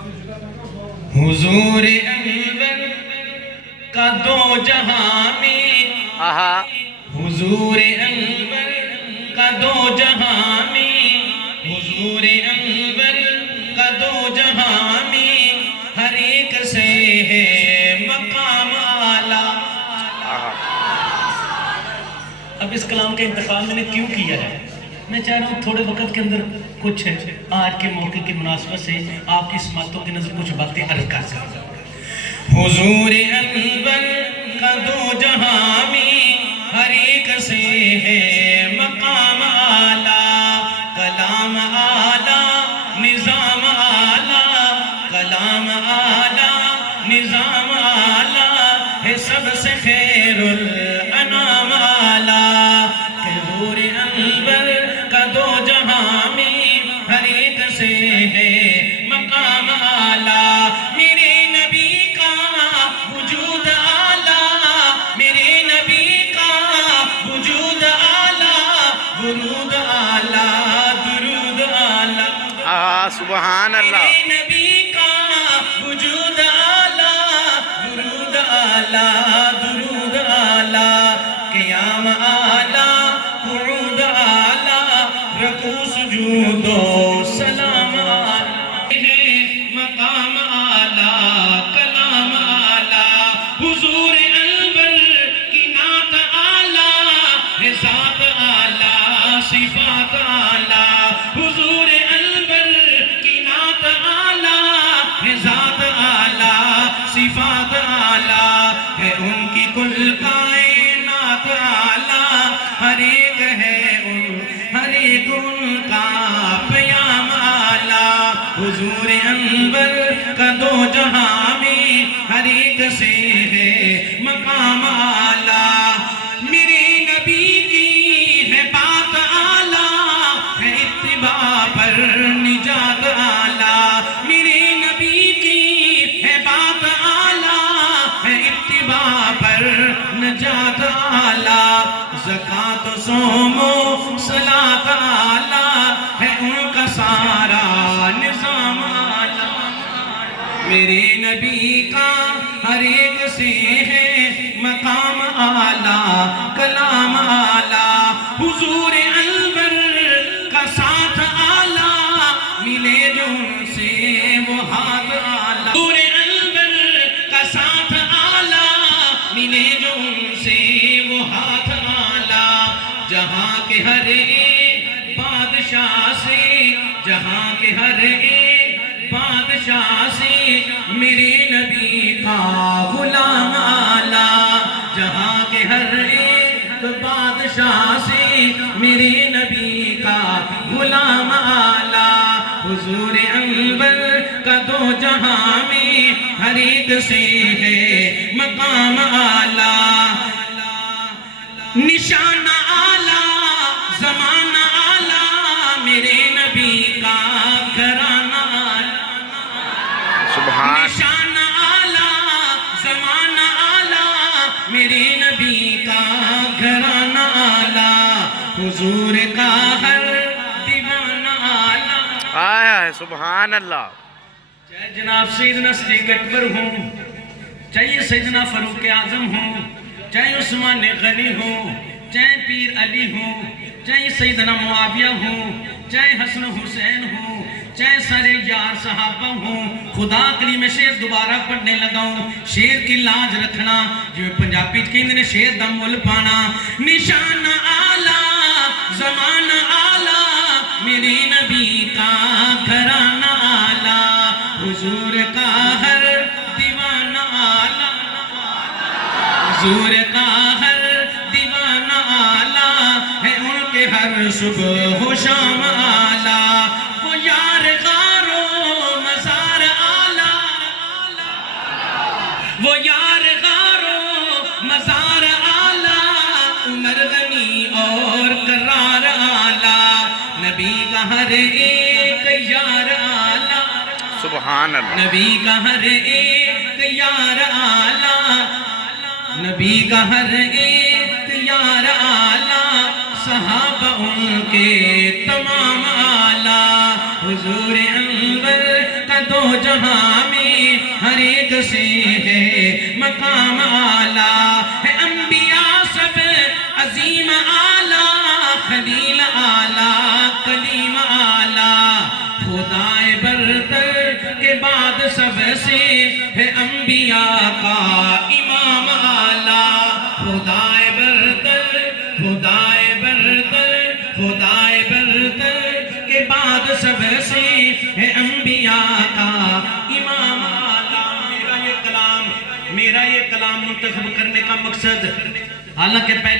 حضور انور کا دو جہاں میں، حضور انور کا دو جہاں میں، حضور انور کا دو جہاں میں، ہر ایک سے ہے مقام اعلیٰ۔ اب اس کلام کا انتخاب میں نے کیوں کیا ہے؟ میں چاہ رہا ہوں تھوڑے وقت کے اندر کچھ آج کے موقع کی مناسبت سے آپ کی سماعتوں کی نظر کچھ باتیں عرض کر سکتا ہوں۔ حضور انور کا دو جہاں میں، ہر ایک سے ہے مقام اعلیٰ، کلام اعلیٰ، نظام اعلیٰ، کلام اعلیٰ، نظام اعلیٰ ہے، سب سے خیر الانام اعلیٰ۔ کہ حضور انور کا دو جہاں میں، ہر ایک سے ہے مقام اعلیٰ۔ میرے نبی کا وجود اعلیٰ، میرے نبی کا وجود اعلیٰ، ورود اعلیٰ، درود اعلیٰ۔ سبحان اللہ۔ میرے نبی کا وجود اعلیٰ، ورود اعلیٰ، درود اعلیٰ، قیام اعلیٰ، قعود اعلیٰ، رکوع سجود و سلام اعلیٰ، مقام اعلیٰ، کلام اعلیٰ۔ حضور انور کی نعت اعلیٰ ہے، ذات اعلیٰ، صفات اعلیٰ۔ حضور انور کی نعت اعلیٰ ہے، ذات اعلیٰ، صفات اعلیٰ ہے، ان کی کل کائنات اعلیٰ، ہر ایک ہے ہر ایک ان کا پیام اعلیٰ۔ حضور انور کا دو جہاں میں، ہر ایک سے ہے مقام اعلیٰ۔ میرے نبی کی ہے بات اعلیٰ، ہے اتباع پر نجات اعلیٰ۔ میرے نبی کی ہے بات اعلیٰ، ہے اتباع پر نجات اعلیٰ۔ زکوٰۃ و صوم و صلاۃ اعلیٰ ہے، ان کا سارا نظام اعلیٰ۔ میرے نبی کا ہر ایک سے ہے مقام اعلیٰ، کلام اعلیٰ۔ حضور انور کا ساتھ اعلیٰ، ملے جو ان سے وہ ہاتھ اعلیٰ۔ حضور انور کا ساتھ اعلیٰ، ملے جو ان سے وہ ہاتھ اعلیٰ۔ جہاں کے ہر ایک بادشاہ سے، جہاں کے ہر ایک بادشاہ سے، میرے نبی کا غلام اعلیٰ۔ جہاں کے ہر ایک بادشاہ سے، میرے نبی کا غلام اعلیٰ۔ حضور انور کا دو جہاں میں، ہر ایک سے ہے مقام اعلیٰ۔ نشان اعلیٰ، زمانہ اعلیٰ، میرے نبی کا گھرانہ اعلیٰ۔ سبحان۔ نشان اعلیٰ، زمانہ اعلیٰ، میرے نبی کا گھرانہ اعلیٰ۔ حضور کا ہر دیوانہ اعلیٰ۔ آیا ہے، سبحان اللہ۔ چاہے جناب سیدنا صدیق اکبر ہوں، چاہے سیدنا فاروق اعظم ہوں، چاہے عثمان غنی ہوں، چاہے پیر علی ہوں، چاہے سیدنا معاویہ ہوں، چاہے حسن حسین ہوں، چاہے سارے یار صحابہ ہوں، خدا کلی میں شیر دوبارہ پڑھنے لگا ہوں۔ شیر کی لاج رکھنا، جو پنجابی کہندے نے شیر دا مول پانا۔ نشان اعلیٰ، زمانہ اعلیٰ، میرے نبی کا گھرانہ اعلیٰ۔ حضور کا ہر دیوانہ اعلیٰ، حضور کا ہر دیوانہ اعلیٰ ہے، ان کے ہر صبح و شام اعلیٰ۔ وہ یار غار و مزار اعلیٰ، وہ یار غار و مزار اعلیٰ، عمر غنی اور قرار اعلیٰ۔ نبی کا ہر ایک یار اعلیٰ، سبحان اللہ۔ نبی کا ہر ایک یار اعلیٰ، نبی کا ہر ایک یار اعلیٰ، صحابہ ان کے تمام آلہ، حضور انور کا دو جہاں میں ہر ایک سے ہے مقام آلہ، ہے انبیاء سب عظیم آلہ، خلیل آلہ کلیم آلہ، خدائے برتر کے بعد سب سے ہے انبیاء کا امام آلہ، خدائے برتر، خدائے برتر، خدائے برتر کے بعد سب سے ہے انبیاء کا امام آلہ۔ میرا یہ کلام منتخب کرنے کا مقصد، حالانکہ پہلی